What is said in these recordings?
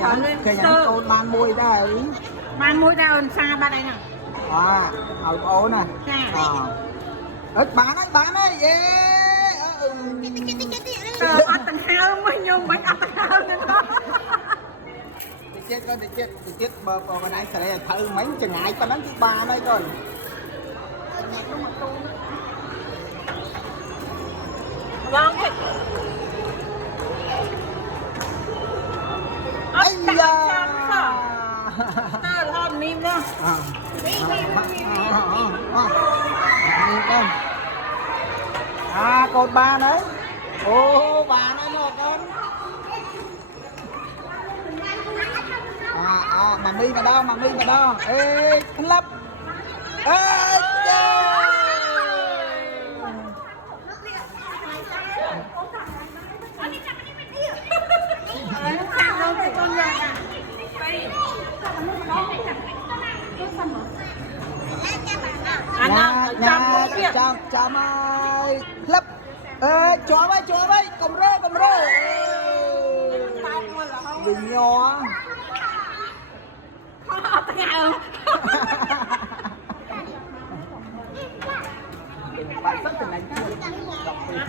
thở lên cái nhắn con ban môi đây ban môi ra ơn xa ba đây nè ở ô nè bán đấy bắt tầng hao mới nhung bánh ấp tầng hao nữa đó chết bờ bên này sẽ thử mấy chừng ngại con đánh thứ ba đây rồi vâng ây da ta hòn mìm đó con ba đấy ô bà nói nột con mà mi mà đo ê khăn lấp ê chào mày lấp ê chó với cầm rơ đừng nhỏ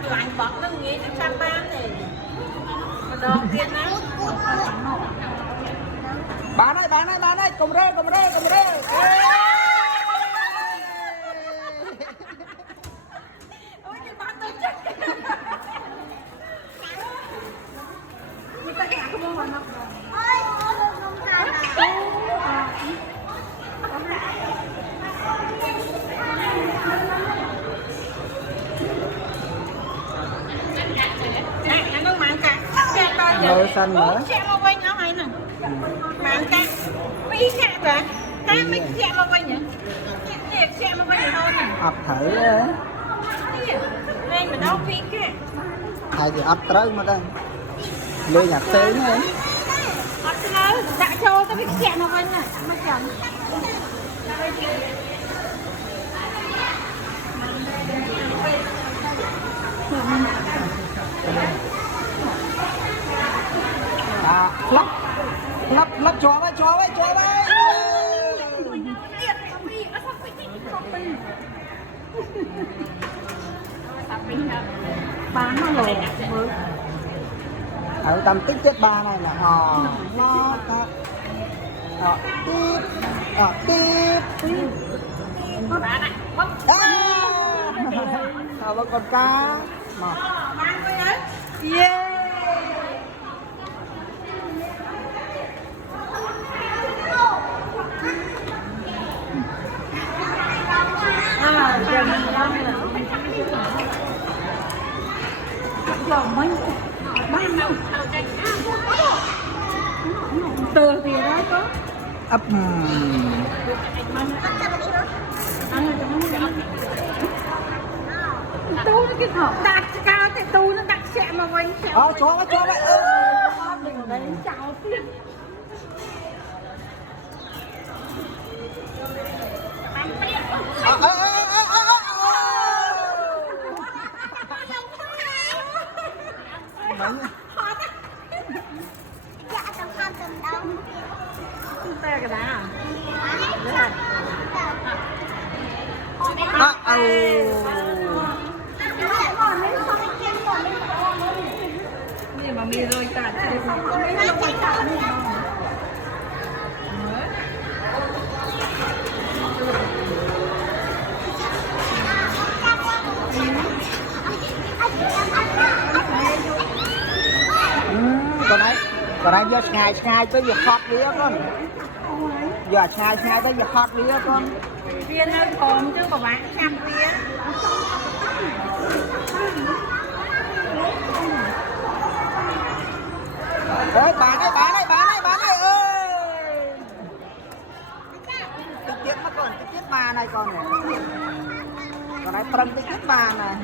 lạnh bọt nó nghĩ đến sang bán này mà đầu tiên á bán đây cầm rơ ôi cái bán tôi chết người ta cả không mua mà nó mang cả xe to giờ xanh nữa xe mà quanh nó hay nè mang cả mấy xe vậy ta mấy xe mà quanh nhỉ xe mà quanh thôi nè ập thử nên mình đâu phi kia hay thì ập tới mà đây lê nhạc tế nữa ập tới dạ cho tao biết xe mà quanh nè mà chồng lấp chó với bán nó lồ ở tầm tích chết ba này là lo tiếp nó đã này vẫn còn cá mà bán cái đấy yeah giờ mấy bán đâu từ thì đó có ấp tu nó cái hộp đặt cao thì tu nó đặt xe mà quanh xe chó vậy mình đấy chào tiên tè cái đá mà mì rồi cả còn đây giờ ngày tới giờ hot đi con giờ ngày tới giờ hot đi con viên nó còn chứ mà bán trăm viên đấy bán đây ơi cái tiết nó còn cái tiết bà này còn đây trâm cái tiết bà này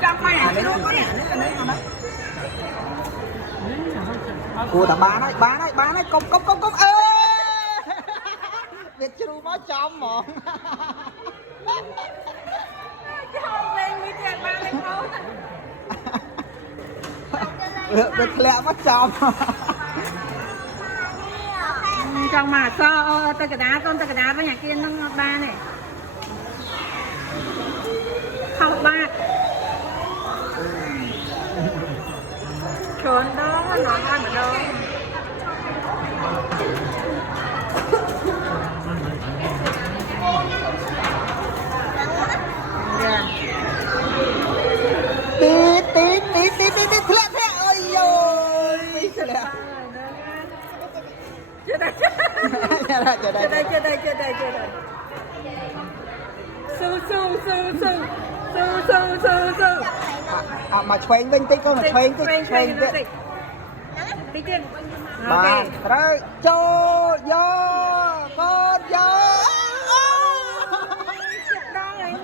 trăm mày luôn có cua ta bán đấy công ê việc chú nói chom một không lên mới tiền ba lên thôi được lẹ mất chồng trong mà sao tay cái đá con tay cái đá với nhà kia nó ba này không ba trốn đó nó ăn ở đâu tí lẹ ơi rồi chưa đây su mà xoay bên tí con là xoay tí tí trên bà rồi cho vô con vô đó này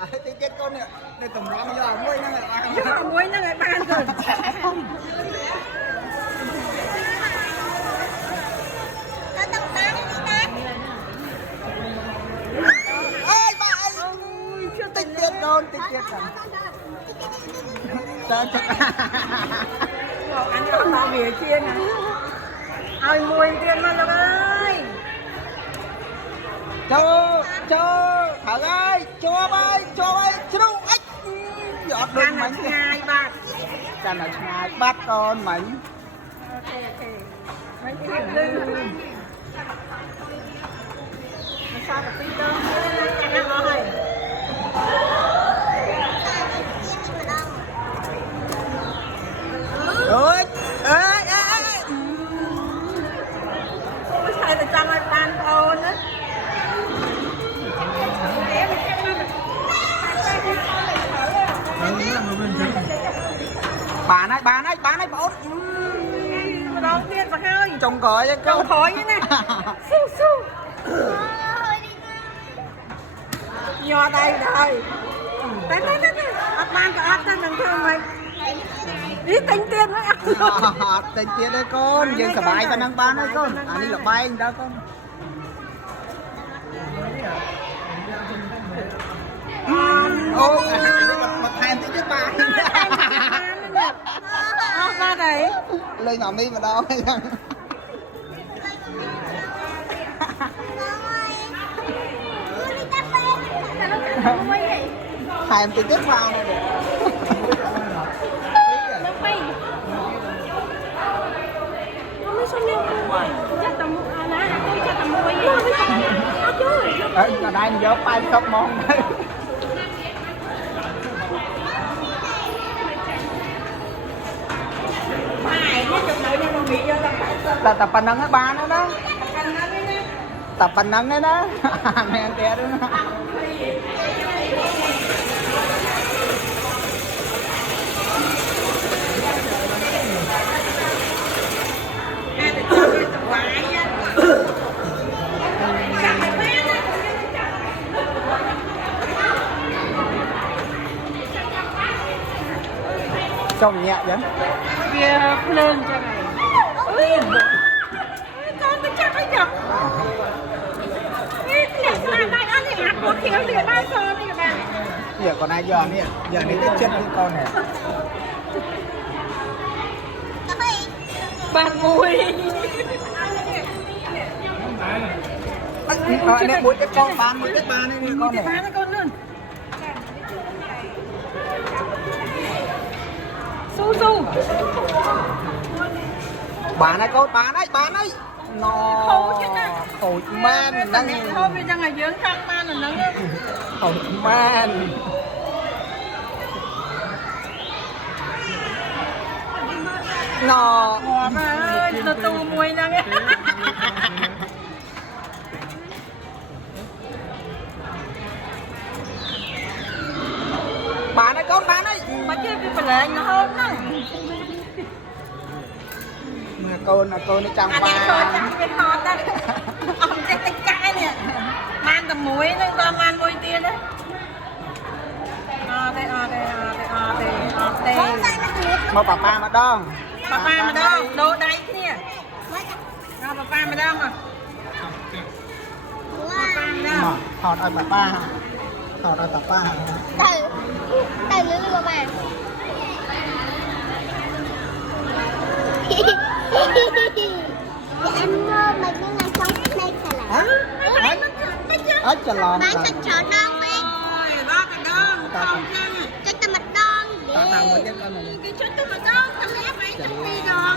nó tí trên con nè đây tầm rõ bây giờ muối nó lại giờ muối nó lại ban rồi ơi bà tích tiết con tích tiết con anh không bao bìa chiên à ai mùi tiền mà luôn ơi cho thở ơi cho bay chú ếch giọt được mình ngay bạc chăn là ngay bắt con mình mình kiếm lư sao mà tí đâu em ơi ơi không phải là trong ai ban ôn á bà này bốt đầu tiên phải hơi trông còi chứ đầu khói như này su nhỏ đây đây áp ban có áp tên đừng thương mày đi tính tiền với áp tính tiền đây con dừng cả bài con đang bán đấy con đi là bay đó con ô một thèm tí chứ bà ba đấy lên nhỏ mi mà đâu thèm tí chứ bà này ở đây vô bay không mong tập phần nâng ba nữa đó tập phần nâng đấy đó mẹ kia đó trông nhẹ vậy bia lên cho này con tôi chắc phải nhọc giờ còn ai giờ nè giờ đến cái chân của con này bàn mùi nè mũi cái con bán mũi cái ba này con này bán con luôn su bán này con bán đấy nó khẩu man đang thôi bây giờ ngày dưỡng khăn man là nắng khẩu man nó nó tu mùi nè bán đấy con bán đấy mà chứ cái phải là nó hơn đó mà con nó chẳng anh ba em thôi chẳng cái hot đó ông cái cái nè man tầm muối nó ra man mùi tiền đấy mà papa mà đông papa mà đông đồ đây kia rồi papa mà đông à thọt ơi papa Tay nữa mà anh mơ mà nó là trong đây cả là ớt chà lon bán cho chợ non đi Ôi, đó cái đơn, không chăng. cho tao mặt đòn tao đi tao mới cái con này Cái chút tôi mà đó, thằng bé phải chụp đi rồi.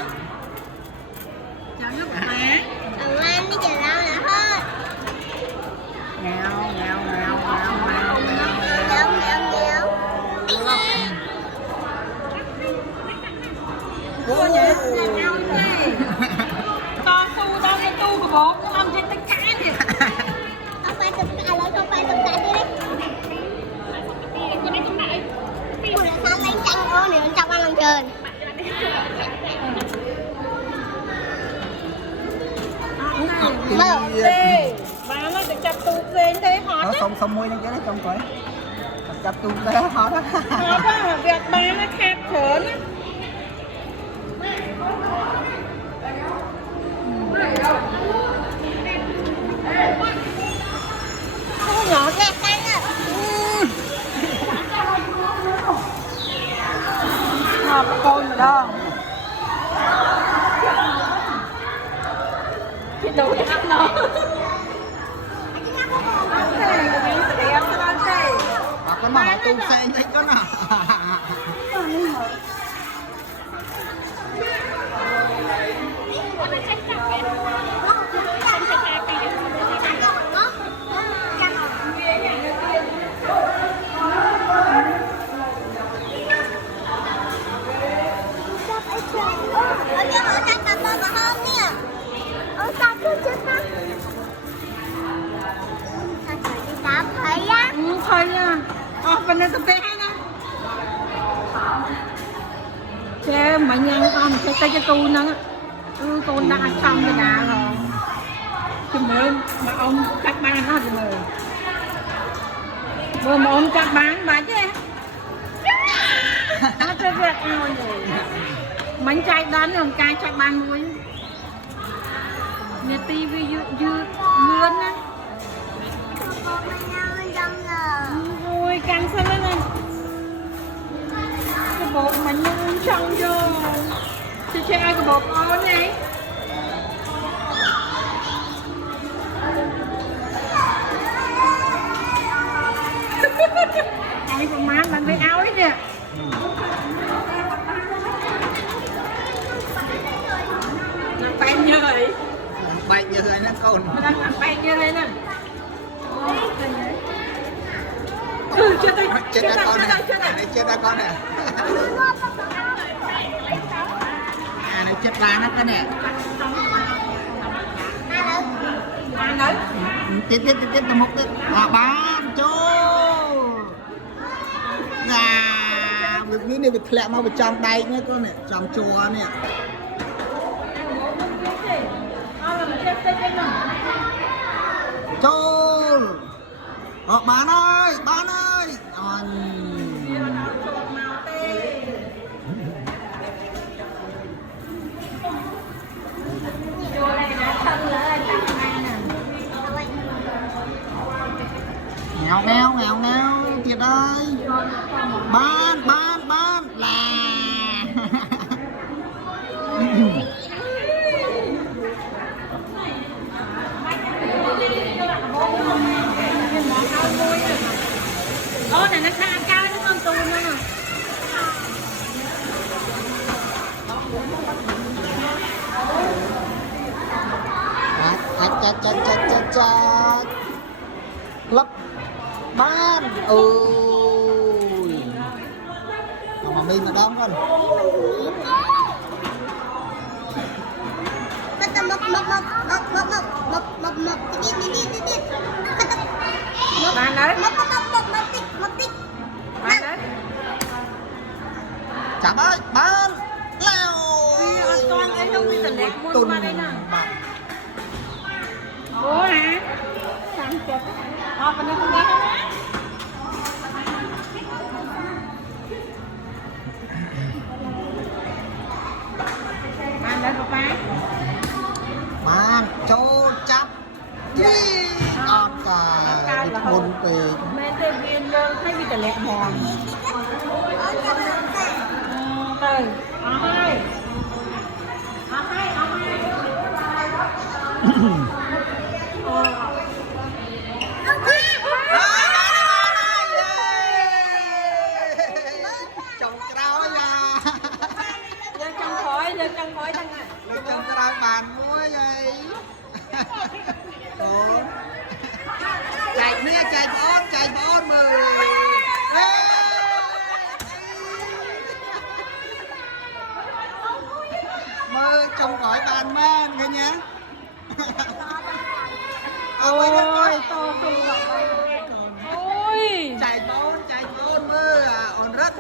Chào nước má. thằng Lan đi chợ non là hết ngao ngao ngao ngao ngao nghèo nghèo nghèo Ủa vậy? Là nhau đi. Con tu đâu cái tu của bố, nó làm trên tất cả vậy. không phải tụi ta lại không phải tụi ta đi đấy Con này con đại. ủa là sao lấy chanh ô này bên trong ăn làm trời Đi. Bà nó được chặt tu lên thế hot nó á. xong xong môi nó cái đấy trong coi chặt tung cái họ đó Hot á, việc bà nó khát khớn á. không nhỏ kẹt canh à Ngọt con rồi đó. Chị đủ để ăn nó. con nào tung xe nhanh con nào ở đây ở đây tao tao hơn nè ở tao cứ chết tao tao thấy á Thôi à. Bên đây tập té đó. Chứ mà nhân con chơi tay cho tôi nữa. Con đã ăn xong rồi nè rồi. Chứ mà ông cắt bán nó thì mời. Vừa mà ông cắt bán bà chứ. Nó cái việc nào vậy? Mình chạy đến ông cai chạy bán muối. Nhà tivi dư lươn á. Ôi căng sao lên này. Cái bột mà nhân trong vô. Cho ai cái bột ớn này. Ai của má bạn thấy áo ấy nè. Làm bánh như vậy. bệnh như thế nó con Nó đang làm bánh như thế nè. Ừ, chết đây, chết ra con này chết ra con này à nó chết lá nó cái này ăn đấy. tiếp tao múc tiếp à bán chú gà việc ní này việc lẹ mau vào trong đây nhé con này trong chùa nè chú bán ơi nghèo thiệt ơi bán là Ô này nó cao nó con tù nữa nè. chà lấp bán ôi mà mình mà đóng con Bán đấy. Bán đấy. chả ơi bán leo Con ấy không đi tận đẹp mua qua đây nè. Ủa hả? Sao chết? Bên đây con nghe hết. Bán đấy có bán. bán cho chắp chi ọt cả buồn về Mẹ tê viên thấy bị tận đẹp mòn. Từ. Ai. chồng trao nha lên trong khói thằng này lên trong trao bàn mua vậy chạy nè chạy bốn mười mơ trong khỏi bàn man nghe nhá ôi to không rồi ôi chạy bốn mơ à ổn rất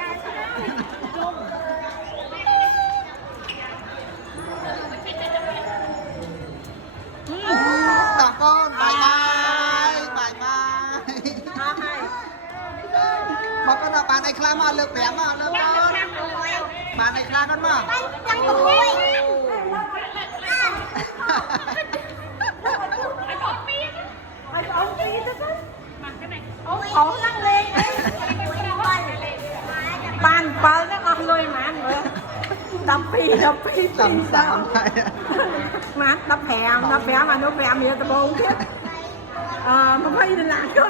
tao con bye bye mà con nào bạn này khla mà lực bẻ mà lực con bạn này khla con mà Trăng của tôi. ổ lăng lên bàn bờ nó ngon lôi mà ăn nữa đập phi sầm sầm này mà đập hẻm mà nó hẻm nhiều tao bông chết mà phải đi làm chút